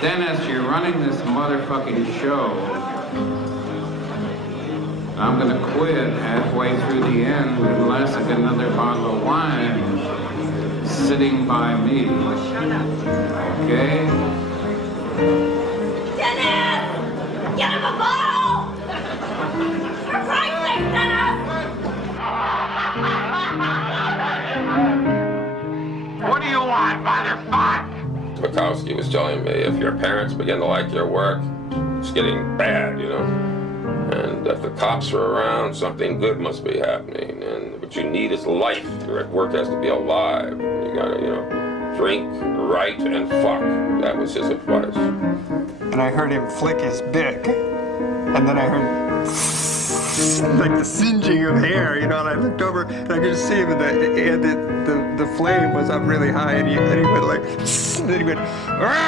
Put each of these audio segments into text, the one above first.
Dennis, you're running this motherfucking show. I'm gonna quit halfway through the end unless I get another bottle of wine sitting by me. Okay? Dennis! Get him a bottle! For Christ's sake, Dennis! What do you want, motherfucker? Bukowski was telling me if your parents begin to like your work, it's getting bad, you know. And if the cops are around, something good must be happening. And what you need is life. Your work has to be alive. You gotta, you know, drink, write, and fuck. That was his advice. And I heard him flick his bick. And then I heard like the singeing of hair, you know, and I looked over and I could see him, and the flame was up really high, and he went like, and then he went, Argh!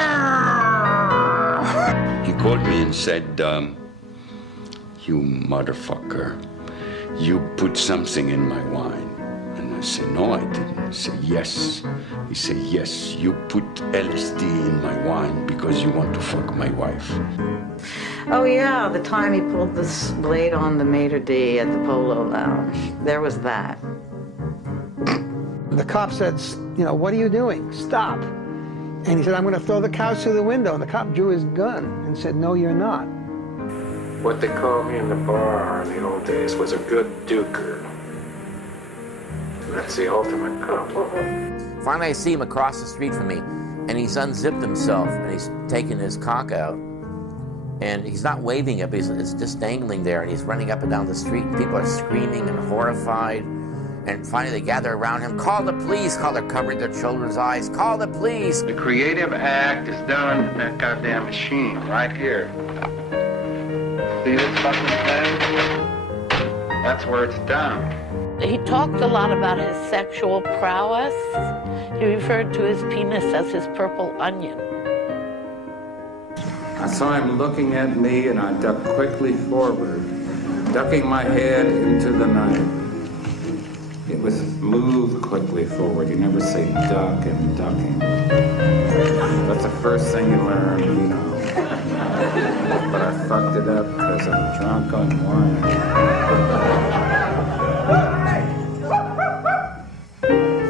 He called me and said, you motherfucker, you put something in my wine. And I said, no, I didn't. He said, yes. He said, yes, you put LSD in my wine because you want to fuck my wife. Oh yeah, the time he pulled this blade on the maitre d' at the Polo Lounge. There was that. The cop said, you know, what are you doing? Stop. And he said, I'm going to throw the couch through the window. And the cop drew his gun and said, no, you're not. What they called me in the bar in the old days was a good duker. That's the ultimate compliment. Finally, I see him across the street from me, and he's unzipped himself, and he's taking his cock out. And he's not waving it, but it's just dangling there, and he's running up and down the street, and people are screaming and horrified. And finally, they gather around him. Call the police! Call, they're covering their children's eyes. Call the police! The creative act is done in that goddamn machine right here. See this fucking thing? That's where it's done. He talked a lot about his sexual prowess. He referred to his penis as his purple onion. I saw him looking at me, and I ducked quickly forward, ducking my head into the night. It was move quickly forward. You never say duck and ducking. That's the first thing you learn, you know. But I fucked it up because I'm drunk on wine.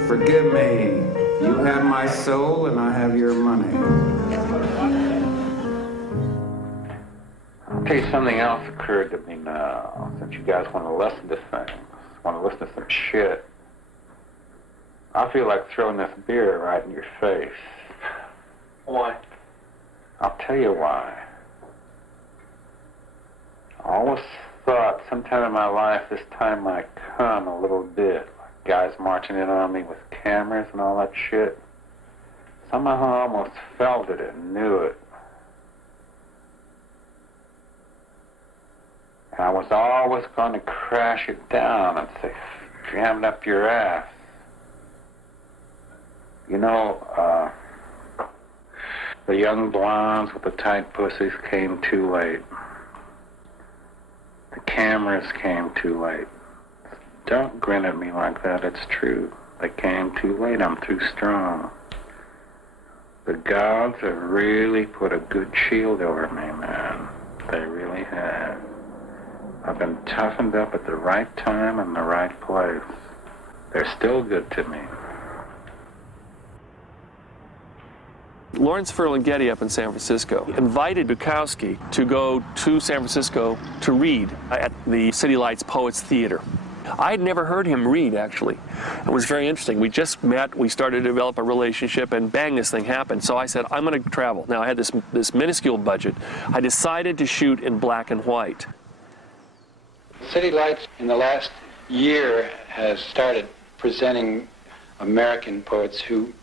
Forgive me. You have my soul and I have your money. I'll tell you something else occurred to me now, since you guys want to listen to things, want to listen to some shit. I feel like throwing this beer right in your face. Why? I'll tell you why. I always thought sometime in my life this time might come a little bit. Like guys marching in on me with cameras and all that shit. Somehow I almost felt it and knew it. And I was always going to crash it down and say, jam it up your ass. You know, the young blondes with the tight pussies came too late. The cameras came too late. Don't grin at me like that, it's true. They came too late, I'm too strong. The gods have really put a good shield over me, man. They really have. I've been toughened up at the right time and the right place. They're still good to me. Lawrence Ferlinghetti up in San Francisco invited Bukowski to go to San Francisco to read at the City Lights Poets Theater. I had never heard him read, actually. It was very interesting. We just met, we started to develop a relationship, and bang, this thing happened. So I said, I'm going to travel. Now, I had this minuscule budget. I decided to shoot in black and white. City Lights in the last year has started presenting American poets who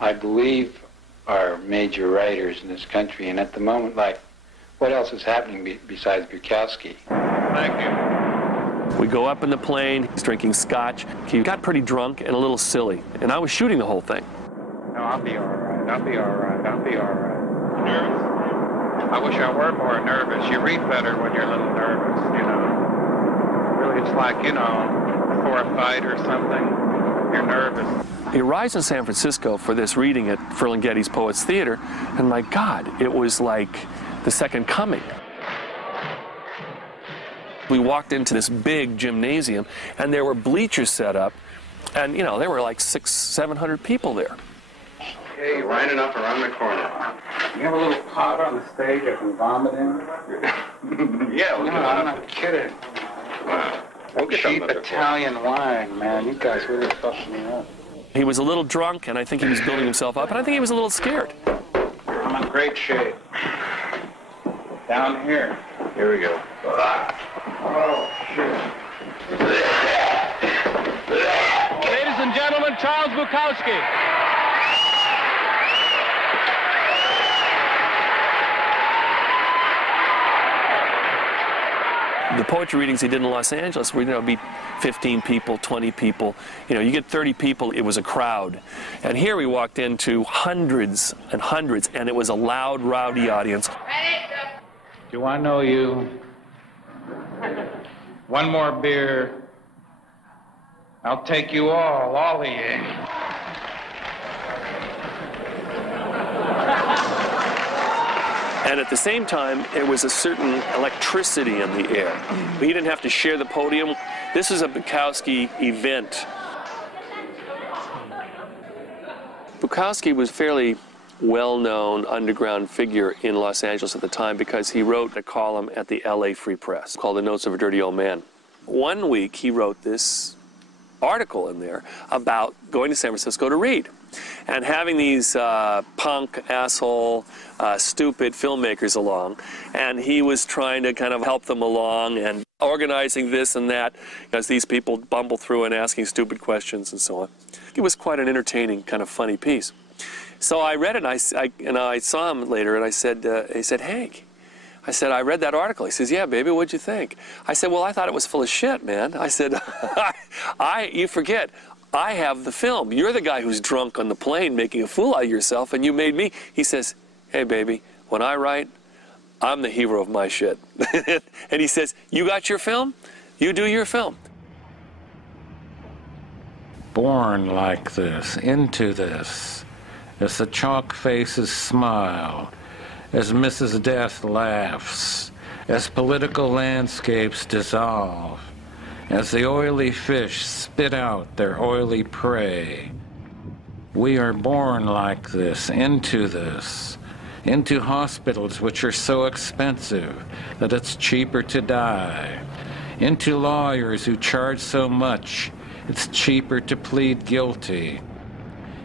I believe are major writers in this country, and at the moment, like, what else is happening besides Bukowski? Thank you. We go up in the plane, he's drinking scotch. He got pretty drunk and a little silly, and I was shooting the whole thing. No, I'll be all right, I'll be all right, I'll be all right. Nervous? I wish I were more nervous. You read better when you're a little nervous, you know. Really, it's like, you know, before a fight or something. you're nervous. He arrives in San Francisco for this reading at Ferlinghetti's Poets Theater, and my God, it was like the second coming. We walked into this big gymnasium, and there were bleachers set up, and, you know, there were like 600-700 people there. Hey, lining up around the corner. You have a little pot on the stage I can vomit in? Yeah, No, I'm not kidding. We'll get Cheap them Italian wine, man. You guys really fucked me up. He was a little drunk, and I think he was building himself up, and I think he was a little scared. I'm in great shape. Down here. Here we go. Oh, shit. Ladies and gentlemen, Charles Bukowski. The poetry readings he did in Los Angeles would, you know, be 15 people, 20 people. You know, you get 30 people, it was a crowd. And here we walked into hundreds and hundreds, and it was a loud, rowdy audience. Do I know you? One more beer. I'll take you all of you. And at the same time, there was a certain electricity in the air. He didn't have to share the podium. This is a Bukowski event. Bukowski was a fairly well-known underground figure in Los Angeles at the time because he wrote a column at the LA Free Press called The Notes of a Dirty Old Man. One week he wrote this article in there about going to San Francisco to read and having these punk, asshole, stupid filmmakers along, and he was trying to kind of help them along and organizing this and that as these people bumble through and asking stupid questions and so on. It was quite an entertaining, kind of funny piece. So I read it, and I saw him later, and I said, he said, Hank, I said, I read that article. He says, yeah, baby, what'd you think? I said, well, I thought it was full of shit, man. I said, you forget, I have the film. You're the guy who's drunk on the plane making a fool out of yourself, and you made me. He says, hey, baby, when I write, I'm the hero of my shit. And he says, you got your film? You do your film. Born like this, into this, as the chalk faces smile, as Mrs. Death laughs, as political landscapes dissolve, as the oily fish spit out their oily prey. We are born like this, into hospitals which are so expensive that it's cheaper to die, into lawyers who charge so much it's cheaper to plead guilty,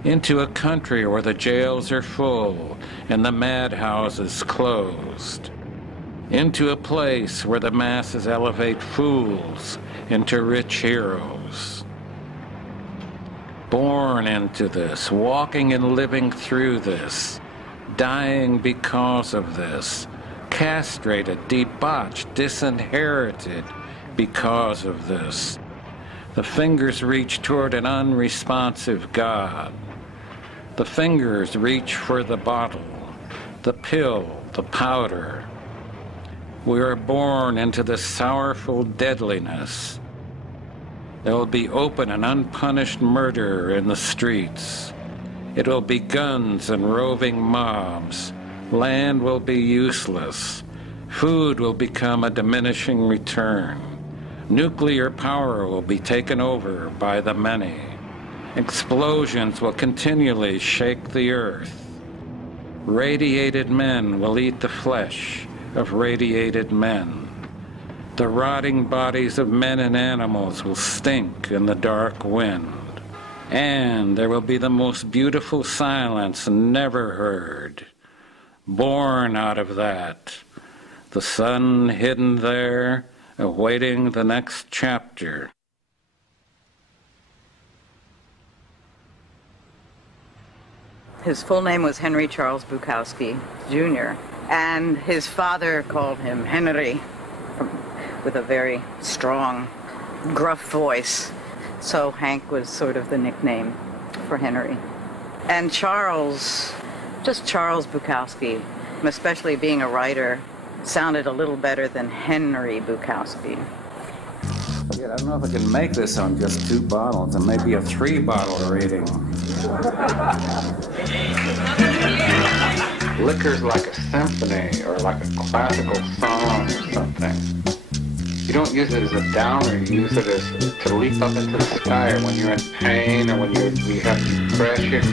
into a country where the jails are full and the madhouses closed, into a place where the masses elevate fools into rich heroes. Born into this, walking and living through this, dying because of this, castrated, debauched, disinherited because of this. The fingers reach toward an unresponsive God. The fingers reach for the bottle, the pill, the powder. We are born into the sorrowful deadliness. There will be open and unpunished murder in the streets. It will be guns and roving mobs. Land will be useless. Food will become a diminishing return. Nuclear power will be taken over by the many. Explosions will continually shake the earth. Radiated men will eat the flesh of radiated men. The rotting bodies of men and animals will stink in the dark wind. And there will be the most beautiful silence never heard. Born out of that, the sun hidden there, awaiting the next chapter. His full name was Henry Charles Bukowski, Jr., and his father called him Henry, with a very strong, gruff voice. So Hank was sort of the nickname for Henry. And Charles, just Charles Bukowski, especially being a writer, sounded a little better than Henry Bukowski. I don't know if I can make this on just 2 bottles, and maybe a 3-bottle rating. Liquor's like a symphony or like a classical song or something. You don't use it as a downer, you use it as to leap up into the sky, or when you're in pain, or when you have depression.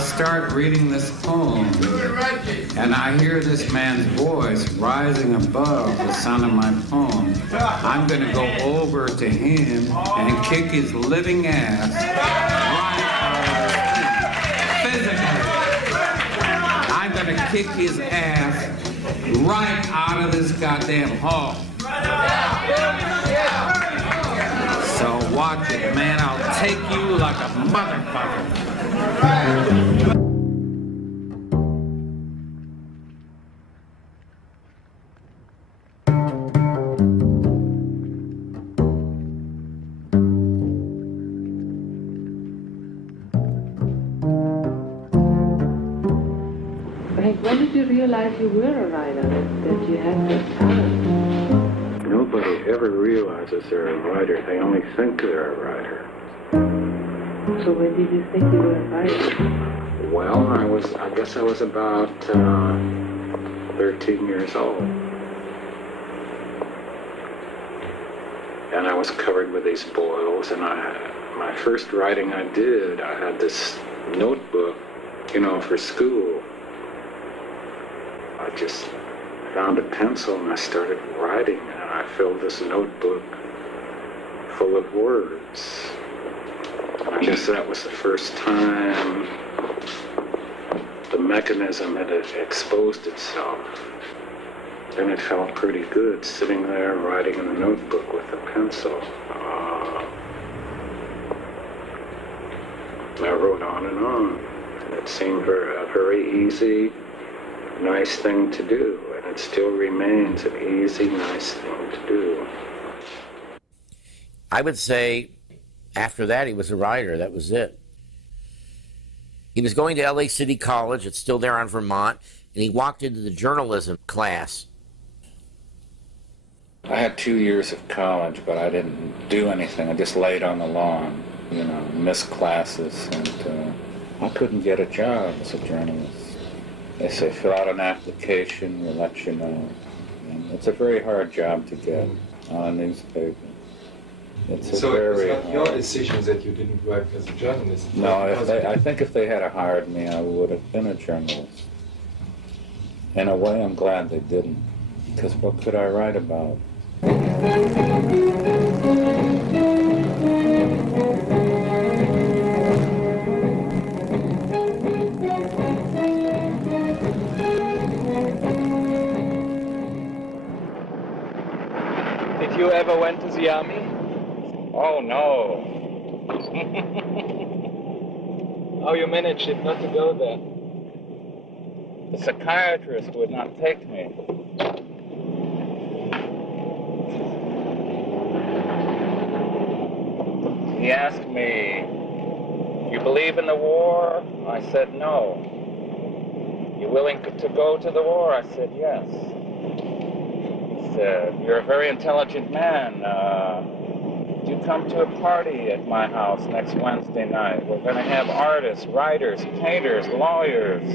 Start reading this poem, and I hear this man's voice rising above the sound of my poem, I'm going to go over to him and kick his living ass right out of physically. I'm going to kick his ass right out of this goddamn hall. So watch it, man. I'll take you like a motherfucker. When did you realize you were a writer, that you had this talent? Nobody ever realizes they're a writer. They only think they're a writer. So when did you think you were a writer? Well, I guess I was about 13 years old. And I was covered with these boils, and my first writing I did, I had this notebook, for school. I just found a pencil and I started writing, and I filled this notebook full of words. And I guess that was the first time the mechanism had exposed itself. Then it felt pretty good sitting there writing in a notebook with a pencil. I wrote on and on. And it seemed a very easy, nice thing to do, and it still remains an easy, nice thing to do. I would say after that he was a writer. That was it. He was going to LA City College, it's still there on Vermont, and he walked into the journalism class. I had 2 years of college, but I didn't do anything. I just laid on the lawn, missed classes, and I couldn't get a job as a journalist. They say, fill out an application, we'll let you know. And it's a very hard job to get on a newspaper. So it was not your decision that you didn't work as a journalist? No, I think if they had hired me, I would have been a journalist. In a way, I'm glad they didn't, because what could I write about? Did you ever went to the army? Oh, no. How you managed it not to go there? The psychiatrist would not take me. He asked me, you believe in the war? I said no. You willing to go to the war? I said yes. He said, you're a very intelligent man. You come to a party at my house next Wednesday night. We're going to have artists, writers, painters, lawyers.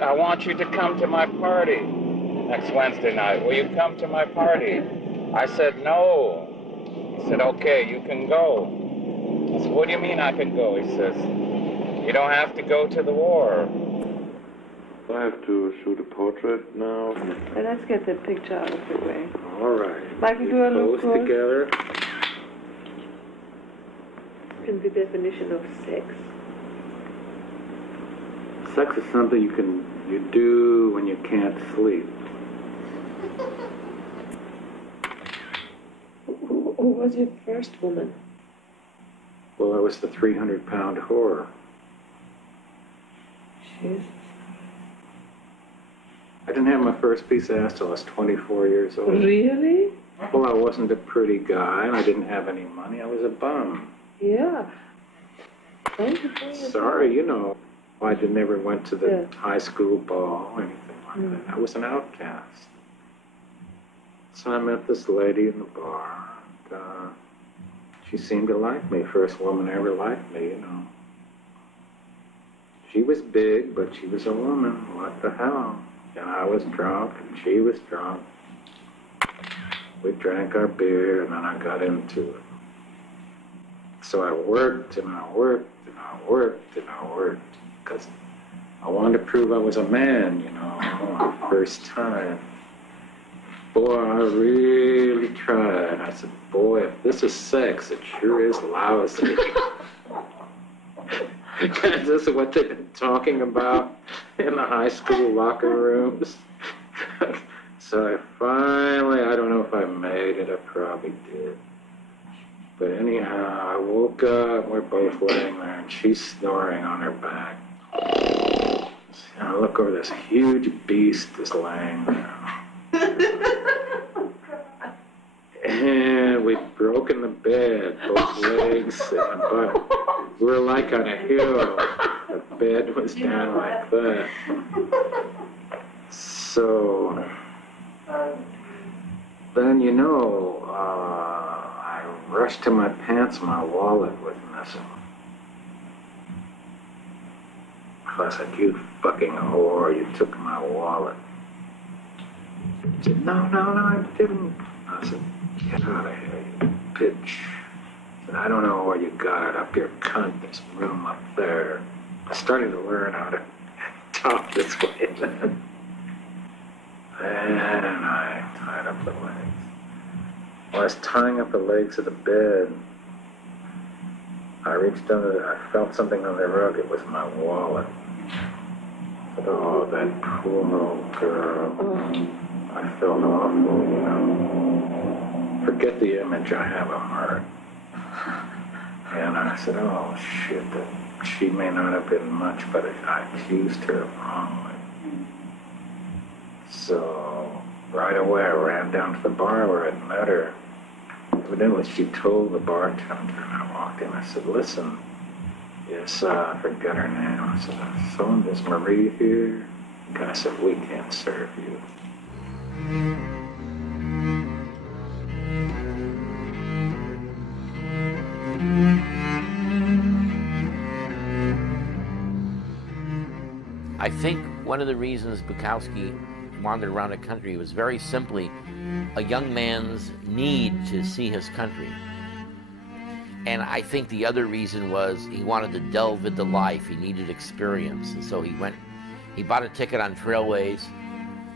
I want you to come to my party next Wednesday night. Will you come to my party? I said no. He said, okay, you can go. I said, what do you mean I can go? He says, You don't have to go to the war. I have to shoot a portrait now. Well, let's get that picture out of the way. All right. Michael, do I look Pose good? together. And the definition of sex. Sex is something you do when you can't sleep. Who was your first woman? Well, I was the 300-pound whore. Jesus. I didn't have my first piece of ass till I was 24 years old. Really? Well, I wasn't a pretty guy, and I didn't have any money. I was a bum. Yeah. Sorry, you know, I never went to the high school ball or anything like that. I was an outcast. So I met this lady in the bar. And, she seemed to like me. First woman ever liked me, you know. She was big, but she was a woman. What the hell? And I was drunk, and she was drunk. We drank our beer, and then I got into it. So I worked, and I worked, and I worked, and I worked, because I wanted to prove I was a man, you know, first time. Boy, I really tried. I said, boy, if this is sex, it sure is lousy. This is what they've been talking about in the high school locker rooms. So I don't know if I made it, I probably did. But anyhow, I woke up, we're both laying there, and she's snoring on her back. And I look over, this huge beast is laying there. And we'd broken the bed, both legs and the butt. We were like on a hill. The bed was down like that. So then, you know, I rushed to my pants, my wallet was missing. I said, you fucking whore, you took my wallet. She said, no, I didn't. I said, get out of here, you bitch. I said, I don't know where you got it, up your cunt, this room up there. I started to learn how to talk this way then. And I tied up the legs. While I was tying up the legs of the bed, I reached under, I felt something on the rug, it was my wallet. I said, oh, that poor old girl. I felt awful, you know. Forget the image I have of her. And I said, oh, shit, she may not have been much, but I accused her wrongly. So, right away, I ran down to the bar where I'd met her. Evidently, she told the bartender, and I walked in. I said, listen, yes, I forgot her name. I said, I phoned this Marie here. The guy said, we can't serve you. I think one of the reasons Bukowski wandered around the country was very simply a young man's need to see his country. And I think the other reason was he wanted to delve into life. He needed experience. And so he bought a ticket on Trailways,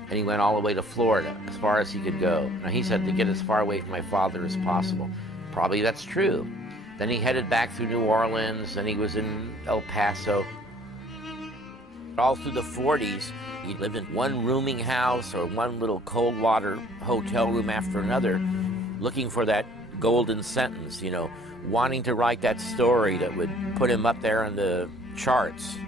and he went all the way to Florida, as far as he could go. Now, he said to get as far away from my father as possible. Probably that's true. Then he headed back through New Orleans, and he was in El Paso. All through the 40s, he lived in one rooming house or one little cold water hotel room after another, looking for that golden sentence, you know, wanting to write that story that would put him up there in the charts.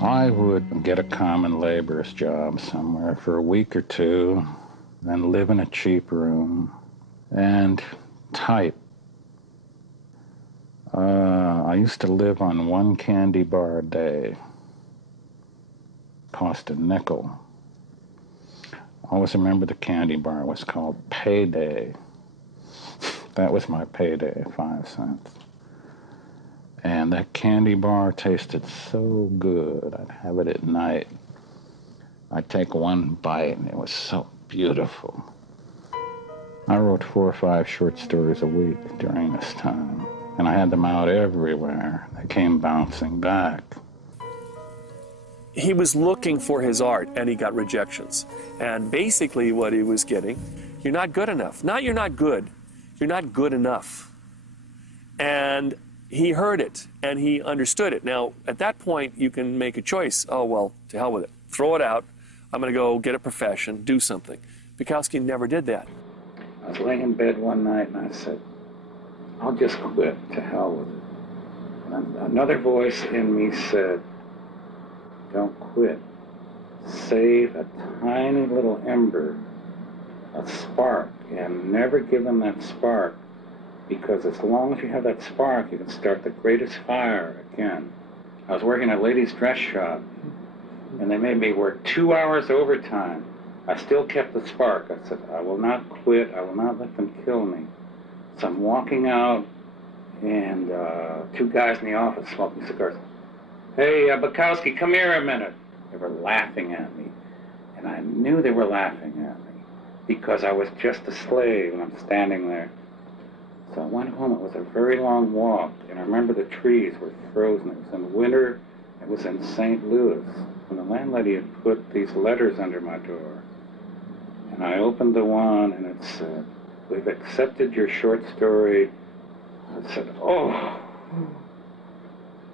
I would get a common laborer's job somewhere for a week or two, then live in a cheap room and type. I used to live on one candy bar a day. Cost a nickel. I always remember the candy bar was called Payday. That was my payday, 5 cents. And that candy bar tasted so good. I'd have it at night. I'd take one bite, and it was so beautiful. I wrote 4 or 5 short stories a week during this time. And I had them out everywhere. They came bouncing back. He was looking for his art, and he got rejections. And basically what he was getting, you're not good enough. Not you're not good, you're not good enough. And he heard it, and he understood it. Now, at that point, you can make a choice. Oh, well, to hell with it. Throw it out. I'm going to go get a profession, do something. Bukowski never did that. I was laying in bed one night, and I said, I'll just quit, to hell with it. And another voice in me said, don't quit. Save a tiny little ember, a spark, and never give them that spark, because as long as you have that spark, you can start the greatest fire again. I was working at a ladies' dress shop, and they made me work 2 hours overtime. I still kept the spark. I said, I will not quit. I will not let them kill me. So I'm walking out, and two guys in the office smoking cigars. Hey, Bukowski, come here a minute. They were laughing at me, and I knew they were laughing at me because I was just a slave, and I'm standing there. So I went home. It was a very long walk, and I remember the trees were frozen. It was in winter. It was in St. Louis, and the landlady had put these letters under my door. And I opened the one, and it said, we've accepted your short story. I said, oh,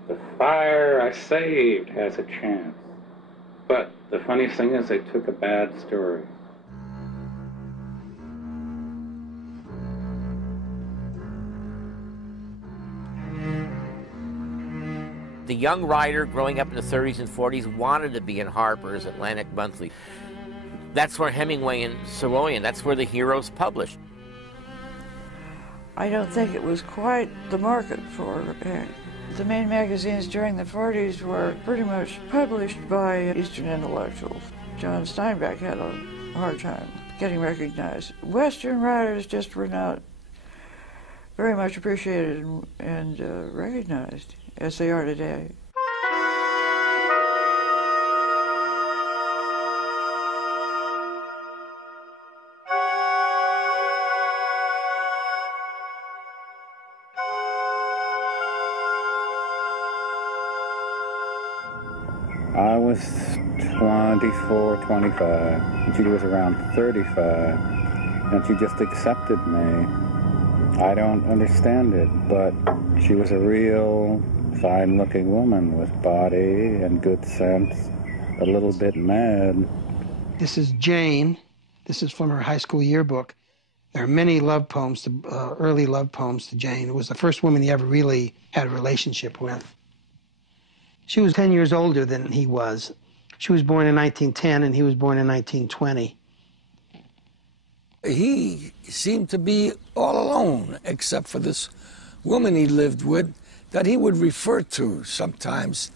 the fire I saved has a chance. But the funniest thing is they took a bad story. The young writer growing up in the 30s and 40s wanted to be in Harper's, Atlantic Monthly. That's where Hemingway and Saroyan, that's where the heroes published. I don't think it was quite the market for it. The main magazines during the 40s were pretty much published by Eastern intellectuals. John Steinbeck had a hard time getting recognized. Western writers just were not very much appreciated and recognized as they are today. I was 24, 25, and she was around 35, and she just accepted me. I don't understand it, but she was a real fine-looking woman with body and good sense, a little bit mad. This is Jane. This is from her high school yearbook. There are many love poems, early love poems to Jane. It was the first woman he ever really had a relationship with. She was 10 years older than he was. She was born in 1910, and he was born in 1920. He seemed to be all alone, except for this woman he lived with that he would refer to sometimes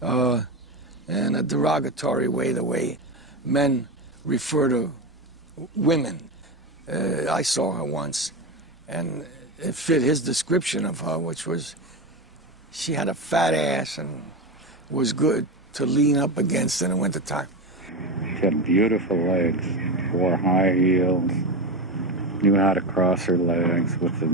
in a derogatory way, the way men refer to women. I saw her once, and it fit his description of her, which was she had a fat ass and was good to lean up against in the wintertime. She had beautiful legs, wore high heels, knew how to cross her legs with the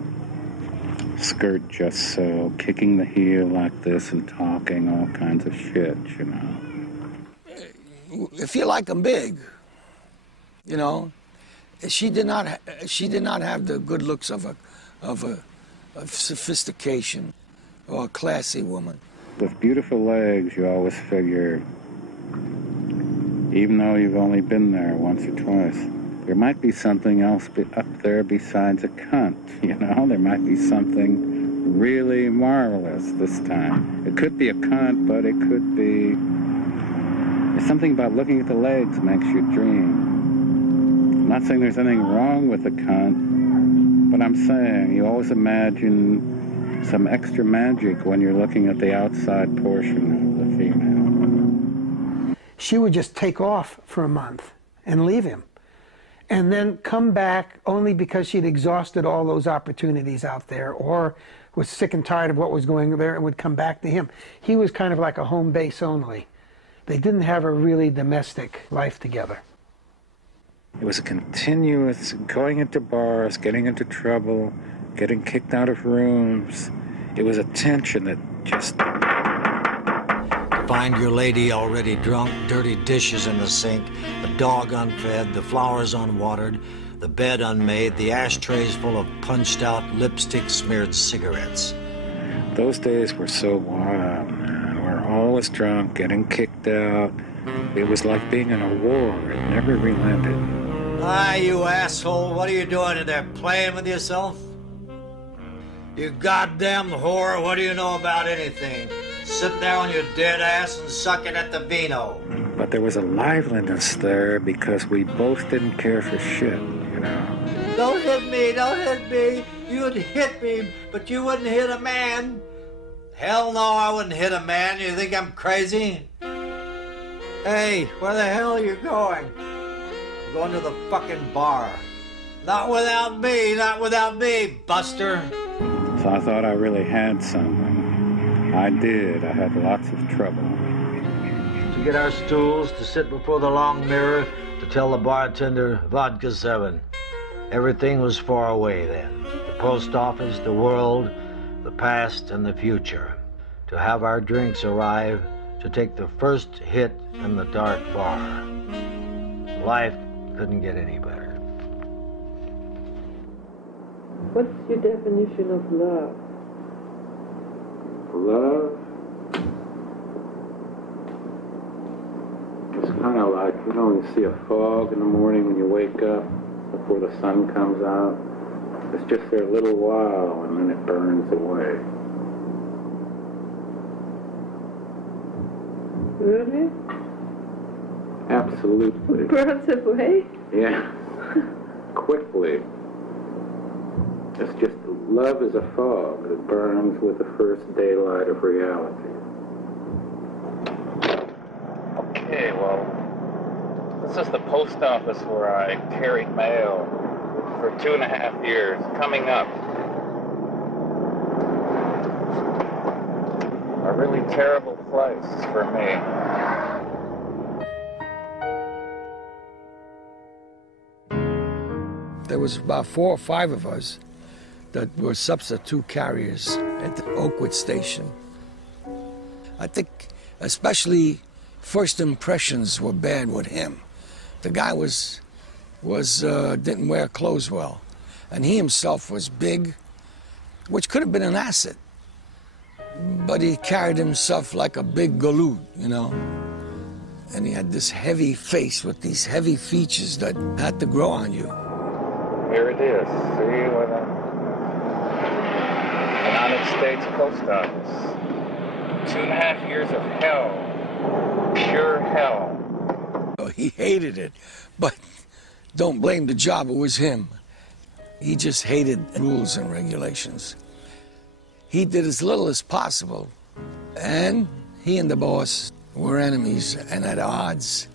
skirt just so, kicking the heel like this and talking all kinds of shit, you know. If you like them big, you know, she did not have the good looks of sophistication or a classy woman. With beautiful legs, you always figure, even though you've only been there once or twice, there might be something else up there besides a cunt, you know? There might be something really marvelous this time. It could be a cunt, but it could be... There's something about looking at the legs makes you dream. I'm not saying there's anything wrong with a cunt, but I'm saying you always imagine some extra magic when you're looking at the outside portion of the female. She would just take off for a month and leave him, and then come back only because she'd exhausted all those opportunities out there or was sick and tired of what was going there and would come back to him. He was kind of like a home base only. They didn't have a really domestic life together. It was a continuous going into bars, getting into trouble, getting kicked out of rooms, It was a tension that just... Find your lady already drunk, dirty dishes in the sink, the dog unfed, the flowers unwatered, the bed unmade, the ashtrays full of punched-out, lipstick-smeared cigarettes. Those days were so wild, man. We were always drunk, getting kicked out. It was like being in a war. It never relented. Ah, you asshole, what are you doing in there, playing with yourself? You goddamn whore, what do you know about anything? Sitting there on your dead ass and sucking at the vino. But there was a liveliness there because we both didn't care for shit, you know. Don't hit me, don't hit me. You'd hit me, but you wouldn't hit a man. Hell no, I wouldn't hit a man. You think I'm crazy? Hey, where the hell are you going? I'm going to the fucking bar. Not without me, Buster. So I thought I really had something. I did. I had lots of trouble. To get our stools, to sit before the long mirror, to tell the bartender, vodka 7. Everything was far away then. The post office, the world, the past, and the future. To have our drinks arrive, to take the first hit in the dark bar. Life couldn't get any better. What's your definition of love? Love? It's kind of like, you know, when you see a fog in the morning when you wake up before the sun comes out. It's just there a little while and then it burns away. Really? Absolutely. Burns away? Yeah. Quickly. It's just, love is a fog that burns with the first daylight of reality. Okay, well, this is the post office where I carried mail for 2.5 years, coming up. A really terrible place for me. There was about 4 or 5 of us that were substitute carriers at the Oakwood station. I think especially first impressions were bad with him. The guy didn't wear clothes well, and he himself was big, which could have been an asset, but he carried himself like a big galoot, you know, and he had this heavy face with these heavy features that had to grow on you. Here it is. See what United States Post Office. 2.5 years of hell. Pure hell. He hated it, but don't blame the job, it was him. He just hated rules and regulations. He did as little as possible, and he and the boss were enemies and at odds,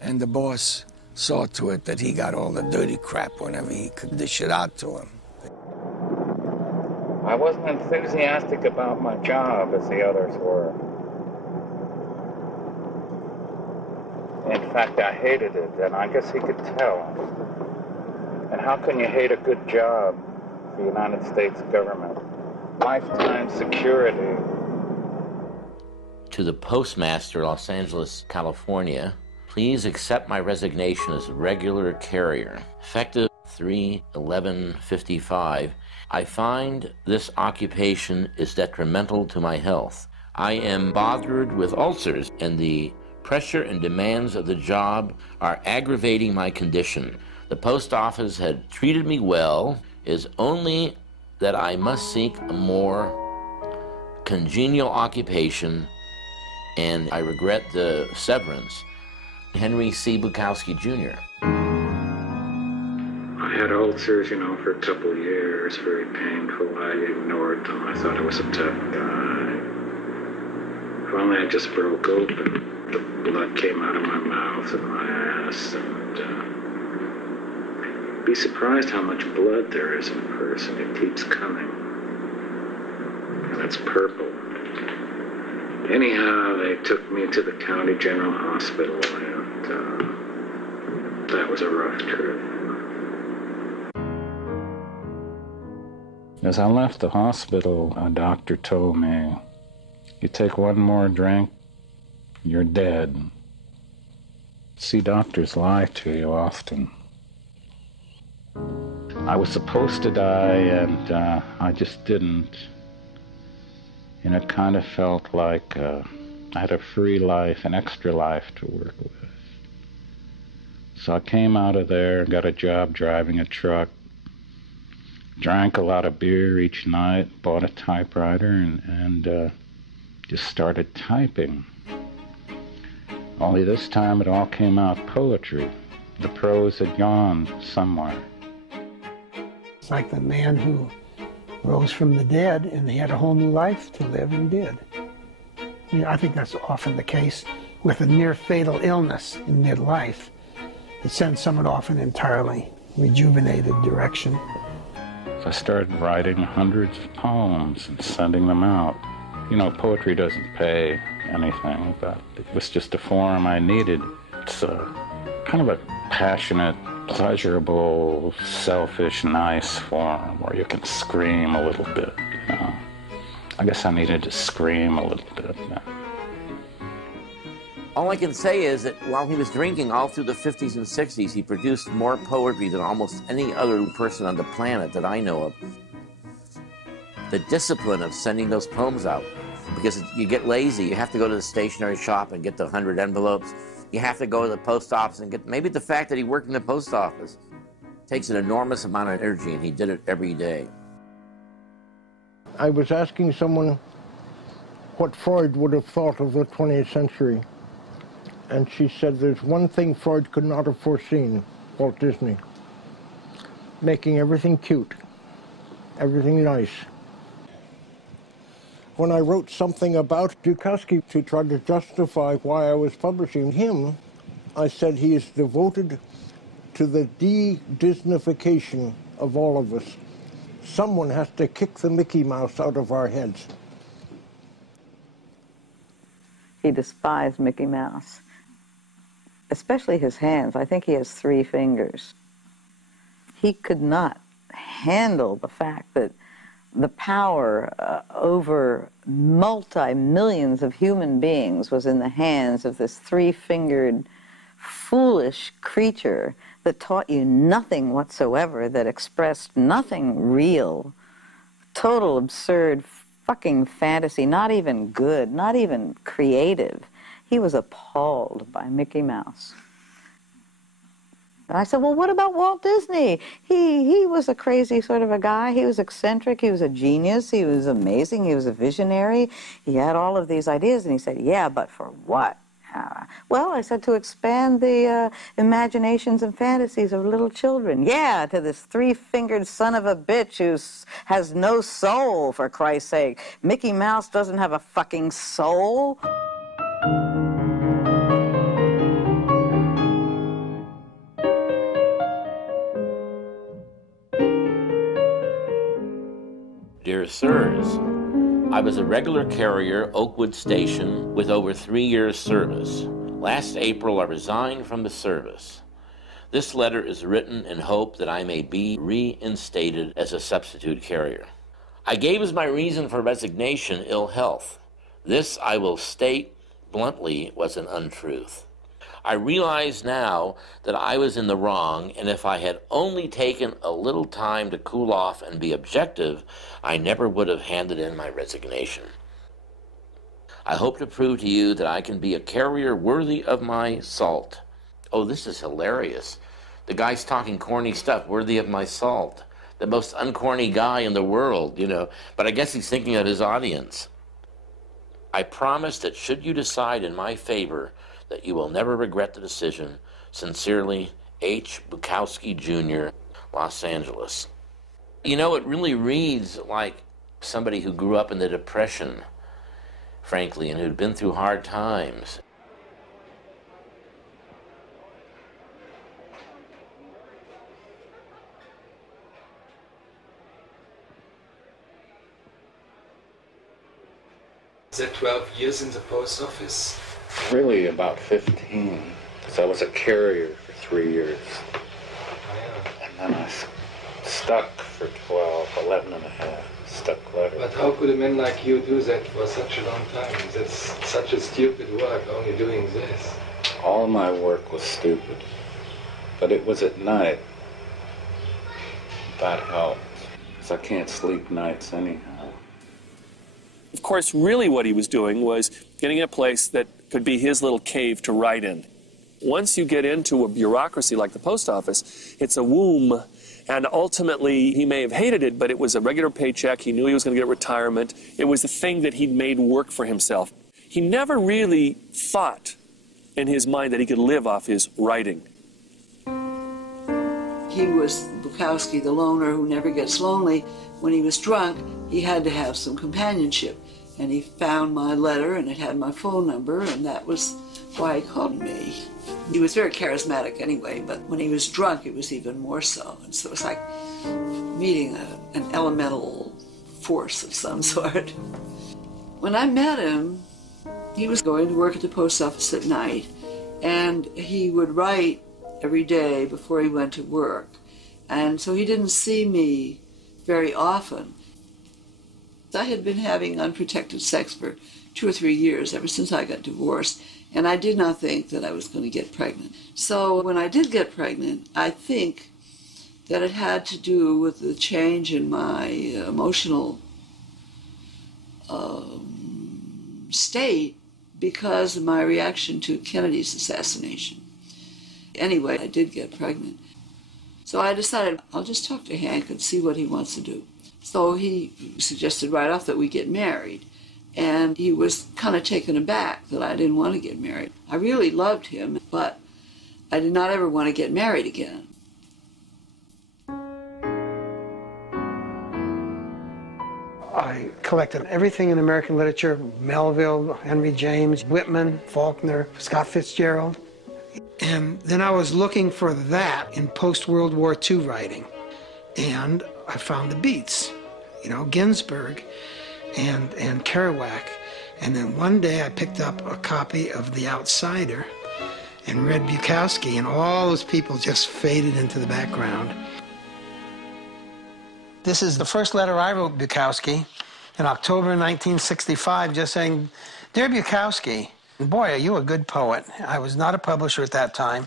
and the boss saw to it that he got all the dirty crap whenever he could dish it out to him. I wasn't enthusiastic about my job as the others were. In fact, I hated it, and I guess he could tell. And how can you hate a good job, the United States government? Lifetime security. To the postmaster, Los Angeles, California, please accept my resignation as a regular carrier. Effective 3/11/55, I find this occupation is detrimental to my health. I am bothered with ulcers, and the pressure and demands of the job are aggravating my condition. The post office had treated me well, is only that I must seek a more congenial occupation, and I regret the severance. Henry C. Bukowski, Jr. I had ulcers, you know, for a couple of years, very painful. I ignored them. I thought I was a tough guy. Finally, I just broke open. The blood came out of my mouth and my ass, and be surprised how much blood there is in a person. It keeps coming, and it's purple. Anyhow, they took me to the County General Hospital, and that was a rough trip. As I left the hospital, a doctor told me, "You take one more drink, you're dead." See, doctors lie to you often. I was supposed to die, and I just didn't. And it kind of felt like I had a free life, an extra life to work with. So I came out of there and got a job driving a truck, drank a lot of beer each night, bought a typewriter, and just started typing. Only this time it all came out poetry. The prose had gone somewhere. It's like the man who rose from the dead and he had a whole new life to live and did. I think that's often the case with a near-fatal illness in midlife. It sends someone off an entirely rejuvenated direction. I started writing hundreds of poems and sending them out. You know, poetry doesn't pay anything, but it was just a form I needed. It's kind of a passionate, pleasurable, selfish, nice form where you can scream a little bit, you know. I guess I needed to scream a little bit. Yeah. All I can say is that while he was drinking all through the 50s and 60s, he produced more poetry than almost any other person on the planet that I know of. The discipline of sending those poems out, because you get lazy. You have to go to the stationery shop and get the 100 envelopes. You have to go to the post office and get, maybe the fact that he worked in the post office takes an enormous amount of energy, and he did it every day. I was asking someone what Freud would have thought of the 20th century, and she said there's one thing Freud could not have foreseen, Walt Disney, making everything cute, everything nice. When I wrote something about Bukowski to try to justify why I was publishing him, I said he is devoted to the de-Disneyfication of all of us. Someone has to kick the Mickey Mouse out of our heads. He despised Mickey Mouse, especially his hands. I think he has 3 fingers. He could not handle the fact that the power over multi-millions of human beings was in the hands of this 3-fingered, foolish creature that taught you nothing whatsoever, that expressed nothing real, total absurd fucking fantasy, not even good, not even creative. He was appalled by Mickey Mouse. And I said, well, what about Walt Disney? He was a crazy sort of a guy. He was eccentric. He was a genius. He was amazing. He was a visionary. He had all of these ideas. And he said, yeah, but for what? Well, I said, to expand the imaginations and fantasies of little children. Yeah, to this 3-fingered son of a bitch who has no soul, for Christ's sake. Mickey Mouse doesn't have a fucking soul. Dear Sirs, I was a regular carrier, Oakwood Station, with over 3 years' service. Last April, I resigned from the service. This letter is written in hope that I may be reinstated as a substitute carrier. I gave as my reason for resignation ill health. This, I will state bluntly, was an untruth. I realize now that I was in the wrong, and if I had only taken a little time to cool off and be objective, I never would have handed in my resignation. I hope to prove to you that I can be a carrier worthy of my salt. Oh, this is hilarious. The guy's talking corny stuff, worthy of my salt. The most uncorny guy in the world, you know, but I guess he's thinking of his audience. I promise that should you decide in my favor, that you will never regret the decision. Sincerely, H. Bukowski, Jr., Los Angeles. You know, it really reads like somebody who grew up in the Depression, frankly, and who'd been through hard times. Is that 12 years in the post office? Really about 15, because I was a carrier for 3 years. And then I stuck for 12, 11 and a half stuck letters. But how could a man like you do that for such a long time? That's such a stupid work, only doing this. All my work was stupid, but it was at night. That helped, because I can't sleep nights anyhow. Of course, really what he was doing was getting a place that could be his little cave to write in. Once you get into a bureaucracy like the post office, it's a womb, and ultimately he may have hated it, but it was a regular paycheck. He knew he was going to get retirement. It was the thing that he'd made work for himself. He never really thought in his mind that he could live off his writing. He was Bukowski, the loner who never gets lonely. When he was drunk, he had to have some companionship. And he found my letter, and it had my phone number, and that was why he called me. He was very charismatic anyway, but when he was drunk, it was even more so. And so it was like meeting an elemental force of some sort. When I met him, he was going to work at the post office at night, and he would write every day before he went to work. And so he didn't see me very often. I had been having unprotected sex for 2 or 3 years, ever since I got divorced, and I did not think that I was going to get pregnant. So when I did get pregnant, I think that it had to do with the change in my emotional state because of my reaction to Kennedy's assassination. Anyway, I did get pregnant. So I decided I'll just talk to Hank and see what he wants to do. So he suggested right off that we get married. And he was kind of taken aback that I didn't want to get married. I really loved him, but I did not ever want to get married again. I collected everything in American literature: Melville, Henry James, Whitman, Faulkner, Scott Fitzgerald. And then I was looking for that in post-World War II writing. And I found the Beats, you know, Ginsberg and Kerouac. And then one day I picked up a copy of The Outsider and read Bukowski, and all those people just faded into the background. This is the first letter I wrote Bukowski in October 1965, just saying, "Dear Bukowski, boy, are you a good poet." I was not a publisher at that time,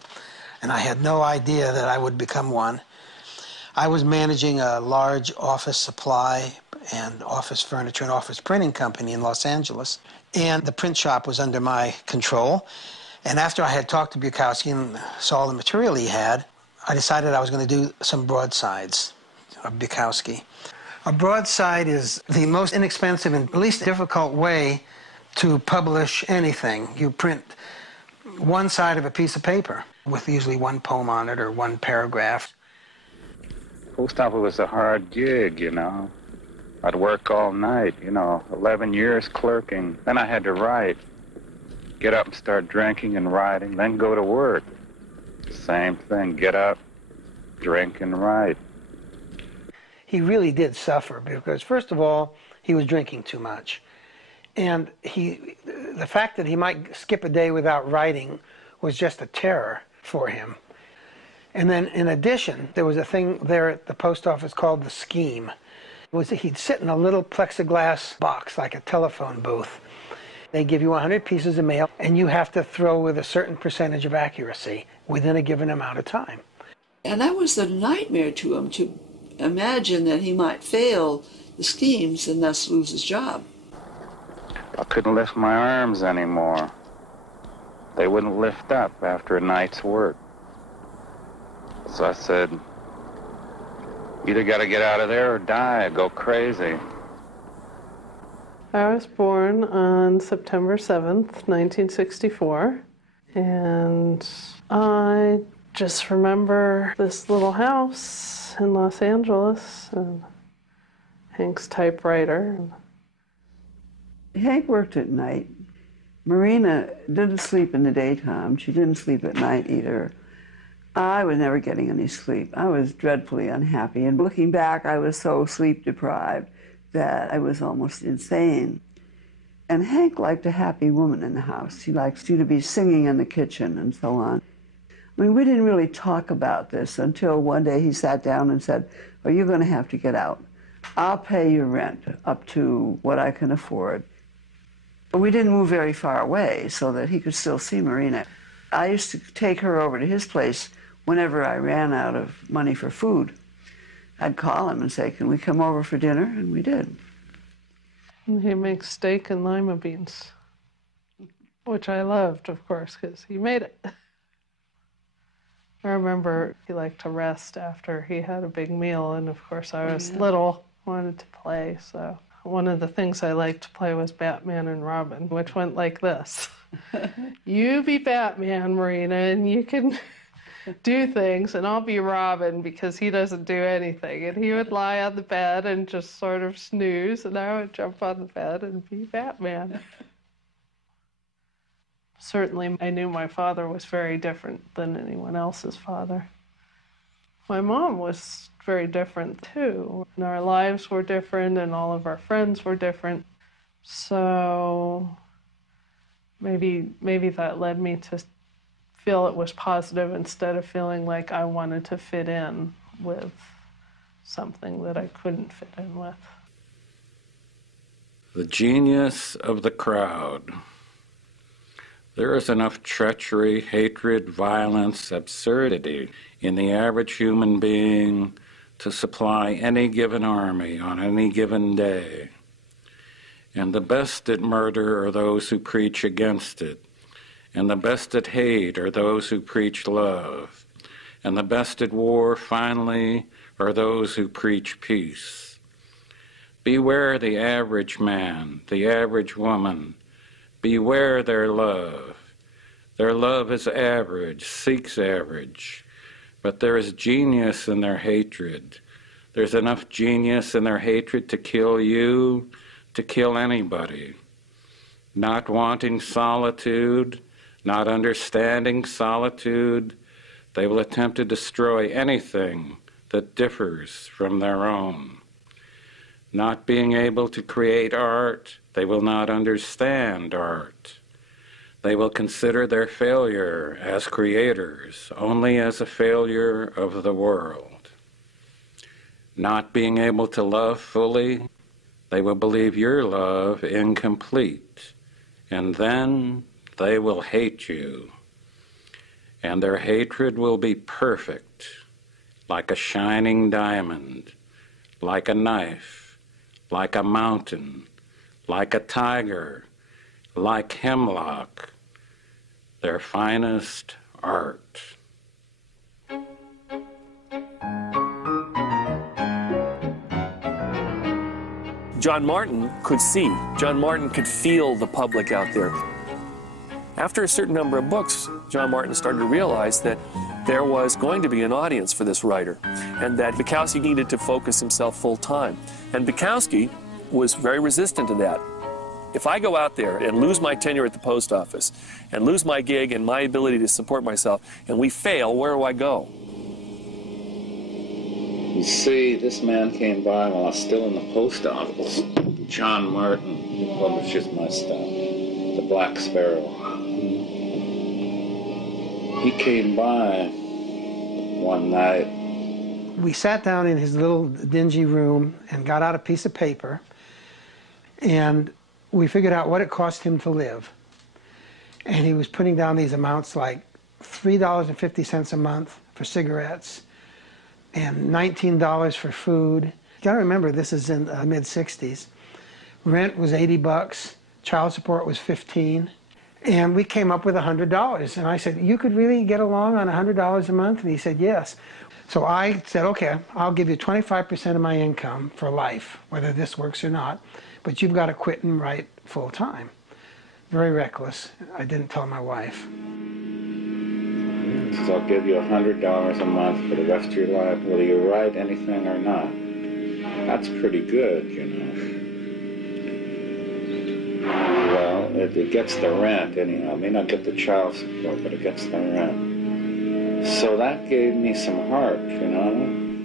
and I had no idea that I would become one. I was managing a large office supply and office furniture and office printing company in Los Angeles, and the print shop was under my control. And after I had talked to Bukowski and saw the material he had, I decided I was going to do some broadsides of Bukowski. A broadside is the most inexpensive and least difficult way to publish anything. You print one side of a piece of paper with usually one poem on it or one paragraph. Post office was a hard gig, you know. I'd work all night, 11 years clerking. Then I had to write. Get up and start drinking and writing, then go to work. Same thing, get up, drink and write. He really did suffer because, first of all, he was drinking too much. And the fact that he might skip a day without writing was just a terror for him. And then in addition, there was a thing there at the post office called the scheme. He'd sit in a little plexiglass box like a telephone booth. They give you 100 pieces of mail, and you have to throw with a certain percentage of accuracy within a given amount of time. And that was a nightmare to him, to imagine that he might fail the schemes and thus lose his job. I couldn't lift my arms anymore. They wouldn't lift up after a night's work. So I said, either got to get out of there or die, or go crazy. I was born on September 7th, 1964, and I just remember this little house in Los Angeles and Hank's typewriter. Hank worked at night. Marina didn't sleep in the daytime. She didn't sleep at night either. I was never getting any sleep. I was dreadfully unhappy, and looking back, I was so sleep deprived that I was almost insane. And Hank liked a happy woman in the house. He likes you to be singing in the kitchen and so on. I mean, we didn't really talk about this until one day he sat down and said, "Oh, you're going to have to get out. I'll pay your rent up to what I can afford." But we didn't move very far away so that he could still see Marina. I used to take her over to his place whenever I ran out of money for food. I'd call him and say, "Can we come over for dinner?" And we did. And he makes steak and lima beans, which I loved, of course, because he made it. I remember he liked to rest after he had a big meal, and of course I was little, wanted to play, so one of the things I liked to play was Batman and Robin, which went like this. You be Batman, Marina, and you can do things, and I'll be Robin because he doesn't do anything. And he would lie on the bed and just sort of snooze, and I would jump on the bed and be Batman. Certainly, I knew my father was very different than anyone else's father. My mom was very different, too. And our lives were different, and all of our friends were different. So maybe that led me to feel it was positive instead of feeling like I wanted to fit in with something that I couldn't fit in with. The genius of the crowd. There is enough treachery, hatred, violence, absurdity in the average human being to supply any given army on any given day. And the best at murder are those who preach against it. And the best at hate are those who preach love. And the best at war, finally, are those who preach peace. Beware the average man, the average woman. Beware their love. Their love is average, seeks average. But there is genius in their hatred. There's enough genius in their hatred to kill you, to kill anybody. Not wanting solitude, not understanding solitude, they will attempt to destroy anything that differs from their own. Not being able to create art, they will not understand art. They will consider their failure as creators only as a failure of the world. Not being able to love fully, they will believe your love incomplete, and then they will hate you. And their hatred will be perfect, like a shining diamond, like a knife, like a mountain, like a tiger, like hemlock, their finest art. John Martin could see. John Martin could feel the public out there. After a certain number of books, John Martin started to realize that there was going to be an audience for this writer, and that Bukowski needed to focus himself full time. And Bukowski was very resistant to that. If I go out there and lose my tenure at the post office, and lose my gig and my ability to support myself, and we fail, where do I go? You see, this man came by while I was still in the post office. John Martin, he publishes my stuff, The Black Sparrow. He came by one night. We sat down in his little dingy room and got out a piece of paper, and we figured out what it cost him to live. And he was putting down these amounts like $3.50 a month for cigarettes and $19 for food. You gotta remember, this is in the mid-60s. Rent was $80, child support was $15, and we came up with $100. And I said, "You could really get along on $100 a month?" And he said, "Yes." So I said, "Okay, I'll give you 25% of my income for life, whether this works or not, but you've got to quit and write full time." Very reckless. I didn't tell my wife. So I'll give you $100 a month for the rest of your life, whether you write anything or not. That's pretty good, you know. Well, it gets the rent anyhow. It may not get the child support, but it gets the rent. So that gave me some heart, you know.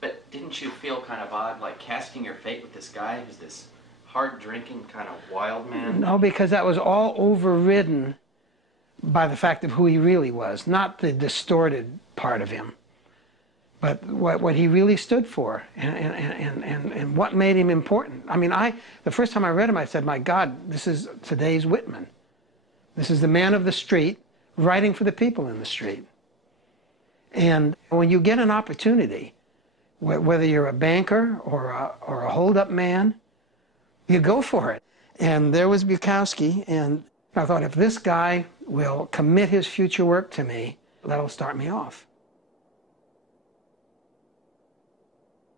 But didn't you feel kind of odd, like casting your fate with this guy who's this hard-drinking kind of wild man? No, because that was all overridden by the fact of who he really was, not the distorted part of him, but what he really stood for and what made him important. I mean, the first time I read him, I said, my God, this is today's Whitman. This is the man of the street writing for the people in the street. And when you get an opportunity, whether you're a banker or a hold-up man, you go for it. And there was Bukowski, and I thought, if this guy will commit his future work to me, that'll start me off.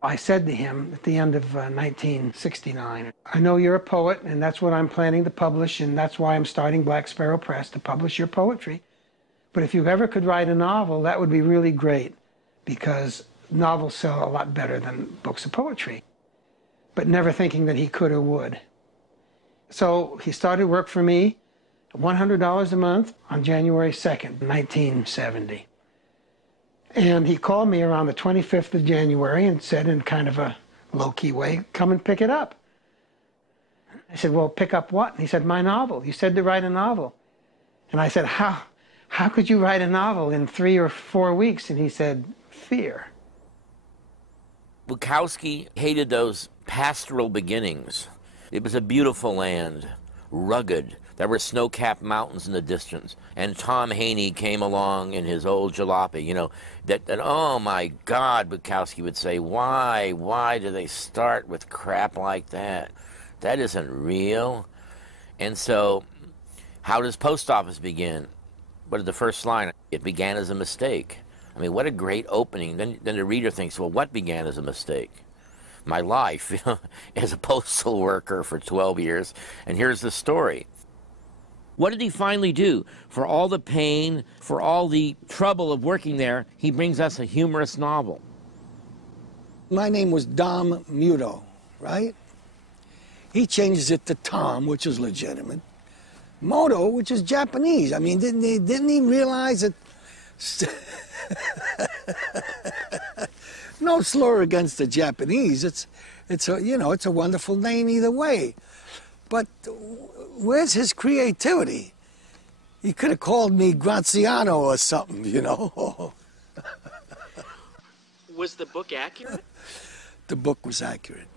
I said to him at the end of 1969, I know you're a poet, and that's what I'm planning to publish, and that's why I'm starting Black Sparrow Press, to publish your poetry. But if you ever could write a novel, that would be really great, because novels sell a lot better than books of poetry. But never thinking that he could or would. So he started work for me, $100 a month, on January 2nd, 1970. And he called me around the 25th of January and said in kind of a low-key way, come and pick it up. I said, well, pick up what? And he said, my novel. You said to write a novel. And I said, how could you write a novel in 3 or 4 weeks? And he said, fear. Bukowski hated those pastoral beginnings. It was a beautiful land, rugged. There were snow-capped mountains in the distance. And Tom Haney came along in his old jalopy, you know, that oh my God, Bukowski would say, why do they start with crap like that? That isn't real. And so, how does Post Office begin? What is the first line? It began as a mistake. I mean, what a great opening. Then the reader thinks, well, what began as a mistake? My life, you know, as a postal worker for 12 years, and here's the story. What did he finally do? For all the pain, for all the trouble of working there, he brings us a humorous novel. My name was Dom Muto, right? He changes it to Tom, which is legitimate. Moto, which is Japanese. I mean, didn't he realize that? No slur against the Japanese. It's a wonderful name either way. But where's his creativity? He could have called me Graziano or something, you know. Was the book accurate? The book was accurate.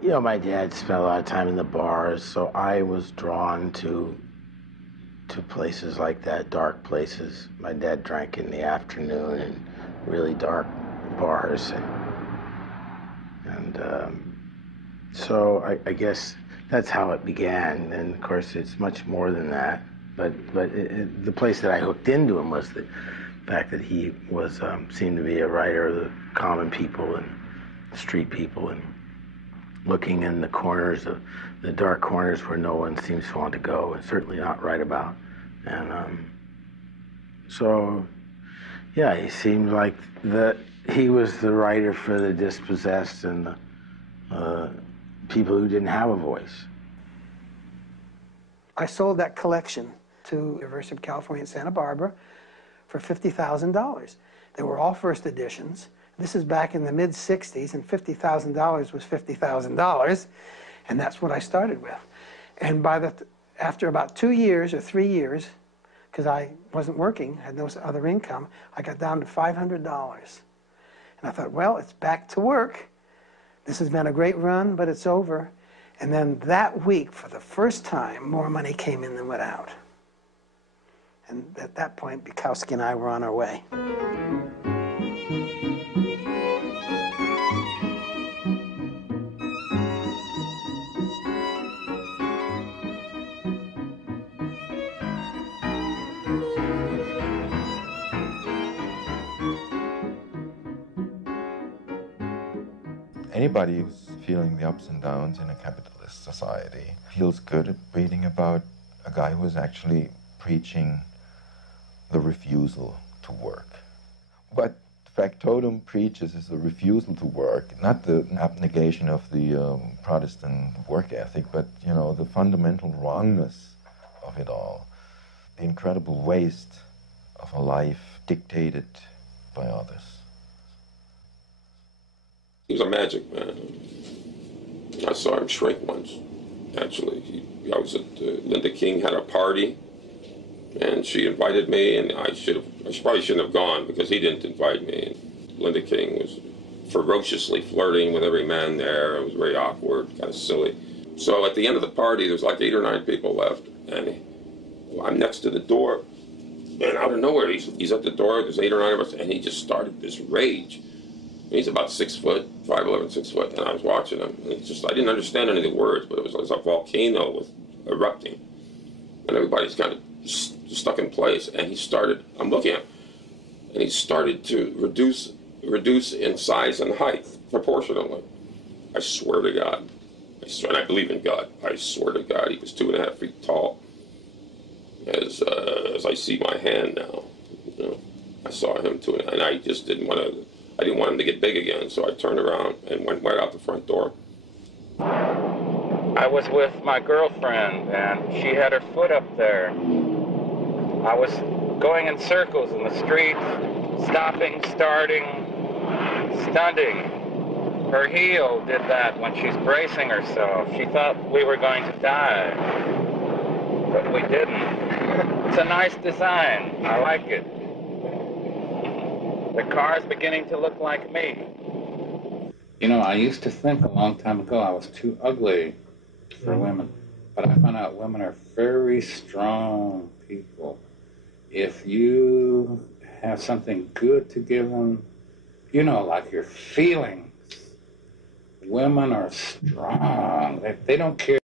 You know, my dad spent a lot of time in the bars, so I was drawn to places like that, dark places. My dad drank in the afternoon in really dark bars. And so I guess that's how it began. And of course, it's much more than that. But the place that I hooked into him was the fact that he was seemed to be a writer of the common people and street people, and looking in the corners of the dark corners where no one seems to want to go, and certainly not write about. And so, yeah, he seemed like he was the writer for the dispossessed and the people who didn't have a voice. I sold that collection to the University of California in Santa Barbara for $50,000. They were all first editions. This is back in the mid-'60s, and $50,000 was $50,000, and that's what I started with. And after about 2 years or 3 years, because I wasn't working, had no other income, I got down to $500. And I thought, well, it's back to work. This has been a great run, but it's over. And then that week, for the first time, more money came in than went out. And at that point, Bukowski and I were on our way. Anybody who's feeling the ups and downs in a capitalist society feels good at reading about a guy who is actually preaching the refusal to work. What Factotum preaches is the refusal to work, not the abnegation of the Protestant work ethic, but, you know, the fundamental wrongness of it all, the incredible waste of a life dictated by others. He was a magic man. I saw him shrink once, actually. I was at Linda King had a party, And she invited me, and I probably shouldn't have gone because he didn't invite me. And Linda King was ferociously flirting with every man there. It was very awkward, kind of silly. So at the end of the party, there's like 8 or 9 people left, and I'm next to the door, and out of nowhere, he's at the door, there's 8 or 9 of us, and he just started this rage. And he's about 6 foot, 5'11", 6 foot, and I was watching him, and I didn't understand any of the words, but it was like a volcano was erupting, and everybody's kind of stuck in place, and I'm looking at him, and he started to reduce in size and height, proportionally. I swear to God, and I believe in God, I swear to God, he was 2.5 feet tall, as I see my hand now. You know, I saw him too, and I just didn't want him to get big again, so I turned around and went right out the front door. I was with my girlfriend, and she had her foot up there. I was going in circles in the street, stopping, starting, stunting. Her heel did that when she's bracing herself. She thought we were going to die, but we didn't. It's a nice design. I like it. The car's beginning to look like me. You know, I used to think a long time ago I was too ugly for women, but I found out women are very strong people. If you have something good to give them, you know, like your feelings, women are strong. They don't care